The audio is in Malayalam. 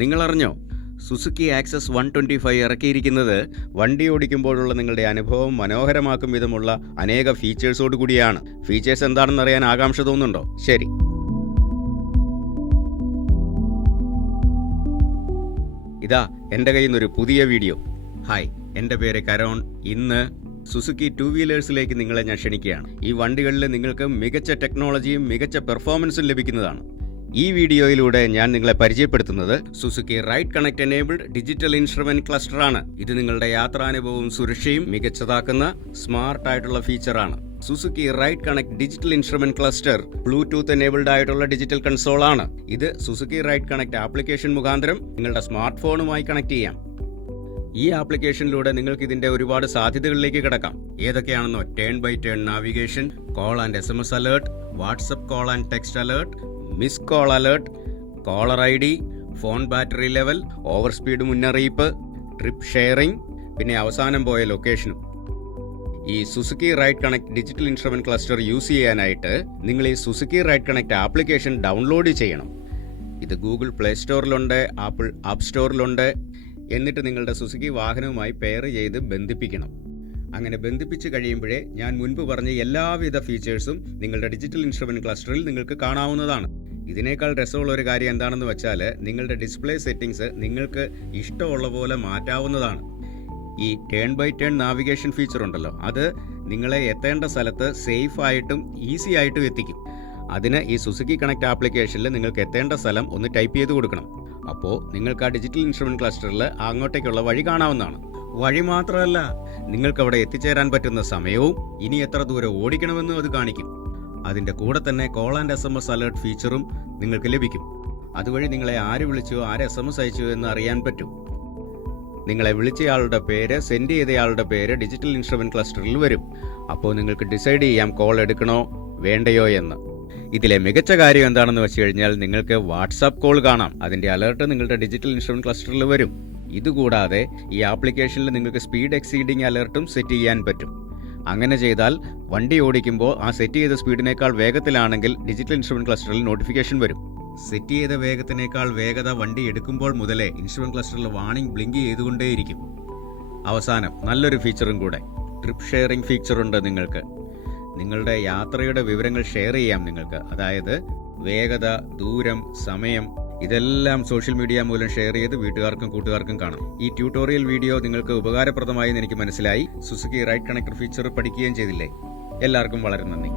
നിങ്ങളറിഞ്ഞോ? സുസുക്കി ആക്സസ് 125 ഇറക്കിയിരിക്കുന്നത് വണ്ടി ഓടിക്കുമ്പോഴുള്ള നിങ്ങളുടെ അനുഭവം മനോഹരമാക്കും വിധമുള്ള അനേക ഫീച്ചേഴ്സോട് കൂടിയാണ്. ഫീച്ചേഴ്സ് എന്താണെന്ന് അറിയാൻ ആകാംക്ഷ തോന്നുന്നുണ്ടോ? ശരി, ഇതാ എൻ്റെ കയ്യിൽ നിന്നൊരു പുതിയ വീഡിയോ. ഹായ്, എൻ്റെ പേര് കരോൺ. ഇന്ന് സുസുക്കി 2 വീലേഴ്സിലേക്ക് നിങ്ങളെ ഞാൻ ക്ഷണിക്കുകയാണ്. ഈ വണ്ടികളിൽ നിങ്ങൾക്ക് മികച്ച ടെക്നോളജിയും മികച്ച പെർഫോമൻസും ലഭിക്കുന്നതാണ്. ഈ വീഡിയോയിലൂടെ ഞാൻ നിങ്ങളെ പരിചയപ്പെടുത്തുന്നത് Suzuki ride connect enabled digital instrument cluster ആണ്. ഇത് നിങ്ങളുടെ യാത്രാനുഭവവും സുരക്ഷയും മികച്ചതാക്കുന്ന സ്മാർട്ട് ആയിട്ടുള്ള ഫീച്ചറാണ്. Suzuki ride connect digital instrument cluster Bluetooth enabled ആയിട്ടുള്ള ഡിജിറ്റൽ കൺസോൾ ആണ്. ഇത് സുസുക്കി റൈഡ് കണക്ട് ആപ്ലിക്കേഷൻ മുഖാന്തരം നിങ്ങളുടെ സ്മാർട്ട് ഫോണുമായി കണക്ട് ചെയ്യാം. ഈ ആപ്ലിക്കേഷനിലൂടെ നിങ്ങൾക്ക് ഇതിന്റെ ഒരുപാട് സാധ്യതകളിലേക്ക് കിടക്കാം. ഏതൊക്കെയാണെന്നോ? Turn by turn navigation, call and SMS alert, WhatsApp call and text alert, miss call alert, caller ID, phone battery level, over speed മുന്നറിയിപ്പ്, ട്രിപ്പ് ഷെയറിംഗ്, പിന്നെ അവസാനം പോയ ലൊക്കേഷനും. ഈ Suzuki ride connect digital instrument cluster use ചെയ്യാനായിട്ട് നിങ്ങൾ ഈ Suzuki ride connect application download ചെയ്യണം. ഇത് ഗൂഗിൾ പ്ലേ സ്റ്റോറിലുണ്ട്, ആപ്പിൾ ആപ്പ് സ്റ്റോറിലുണ്ട്. എന്നിട്ട് നിങ്ങളുടെ സുസുക്കി വാഹനവുമായി പെയർ ചെയ്ത് ബന്ധിപ്പിക്കണം. അങ്ങനെ ബന്ധിപ്പിച്ച് കഴിയുമ്പോഴേ ഞാൻ മുൻപ് പറഞ്ഞ എല്ലാവിധ ഫീച്ചേഴ്സും നിങ്ങളുടെ ഡിജിറ്റൽ ഇൻസ്ട്രുമെന്റ് ക്ലസ്റ്ററിൽ നിങ്ങൾക്ക് കാണാവുന്നതാണ്. ഇതിനേക്കാൾ രസമുള്ള ഒരു കാര്യം എന്താണെന്ന് വെച്ചാൽ നിങ്ങളുടെ ഡിസ്പ്ലേ സെറ്റിംഗ്സ് നിങ്ങൾക്ക് ഇഷ്ടമുള്ള പോലെ മാറ്റാവുന്നതാണ്. ഈ turn by turn navigation feature ഉണ്ടല്ലോ, അത് നിങ്ങളെ എത്തേണ്ട സ്ഥലത്ത് സേഫ് ആയിട്ടും ഈസി ആയിട്ടും എത്തിക്കും. അതിന് ഈ സുസുക്കി കണക്ട് ആപ്ലിക്കേഷനിൽ നിങ്ങൾക്ക് എത്തേണ്ട സ്ഥലം ഒന്ന് ടൈപ്പ് ചെയ്ത് കൊടുക്കണം. അപ്പോൾ നിങ്ങൾക്ക് ആ ഡിജിറ്റൽ ഇൻസ്ട്രുമെന്റ് ക്ലസ്റ്ററിൽ അങ്ങോട്ടേക്കുള്ള വഴി കാണാവുന്നതാണ്. വഴി മാത്രമല്ല, നിങ്ങൾക്ക് അവിടെ എത്തിച്ചേരാൻ പറ്റുന്ന സമയവും ഇനി എത്ര ദൂരം ഓടിക്കണമെന്നും അത് കാണിക്കും. അതിൻ്റെ കൂടെ തന്നെ കോൾ ആൻഡ് SMS അലേർട്ട് ഫീച്ചറും നിങ്ങൾക്ക് ലഭിക്കും. അതുവഴി നിങ്ങളെ ആര് വിളിച്ചോ ആര് SMS അയച്ചോ എന്ന് അറിയാൻ പറ്റും. നിങ്ങളെ വിളിച്ചയാളുടെ പേര്, സെൻഡ് ചെയ്തയാളുടെ പേര് ഡിജിറ്റൽ ഇൻസ്ട്രുമെന്റ് ക്ലസ്റ്ററിൽ വരും. അപ്പോൾ നിങ്ങൾക്ക് ഡിസൈഡ് ചെയ്യാം കോൾ എടുക്കണോ വേണ്ടയോ എന്ന്. ഇതിലെ മികച്ച കാര്യം എന്താണെന്ന് വെച്ച് കഴിഞ്ഞാൽ നിങ്ങൾക്ക് വാട്സാപ്പ് കോൾ കാണാം. അതിന്റെ അലർട്ട് നിങ്ങളുടെ ഡിജിറ്റൽ ഇൻസ്ട്രുമെന്റ് ക്ലസ്റ്ററിൽ വരും. ഇതുകൂടാതെ ഈ ആപ്ലിക്കേഷനിൽ നിങ്ങൾക്ക് സ്പീഡ് എക്സീഡിംഗ് അലർട്ടും സെറ്റ് ചെയ്യാൻ പറ്റും. അങ്ങനെ ചെയ്താൽ വണ്ടി ഓടിക്കുമ്പോൾ ആ സെറ്റ് ചെയ്ത സ്പീഡിനേക്കാൾ വേഗത്തിലാണെങ്കിൽ ഡിജിറ്റൽ ഇൻസ്ട്രുമെന്റ് ക്ലസ്റ്ററിൽ നോട്ടിഫിക്കേഷൻ വരും. സെറ്റ് ചെയ്ത വേഗത്തിനേക്കാൾ വേഗത വണ്ടി എടുക്കുമ്പോൾ മുതലേ ഇൻസ്ട്രുമെന്റ് ക്ലസ്റ്ററിൽ വാർണിംഗ് ബ്ലിങ്ക് ചെയ്തുകൊണ്ടേയിരിക്കും. അവസാനം നല്ലൊരു ഫീച്ചറും കൂടെ, ട്രിപ്പ് ഷെയറിംഗ് ഫീച്ചറുണ്ട്. നിങ്ങളുടെ യാത്രയുടെ വിവരങ്ങൾ ഷെയർ ചെയ്യാം നിങ്ങൾക്ക്. അതായത് വേഗത, ദൂരം, സമയം ഇതെല്ലാം സോഷ്യൽ മീഡിയ മൂലം ഷെയർ ചെയ്ത് വീട്ടുകാർക്കും കൂട്ടുകാർക്കും കാണാം. ഈ ട്യൂട്ടോറിയൽ വീഡിയോ നിങ്ങൾക്ക് ഉപകാരപ്രദമായി എന്ന് എനിക്ക് മനസ്സിലായി. സുസുക്കി റൈഡ് കണക്ടർ ഫീച്ചർ പഠിക്കുകയും ചെയ്തില്ലേ? എല്ലാവർക്കും വളരെ നന്ദി.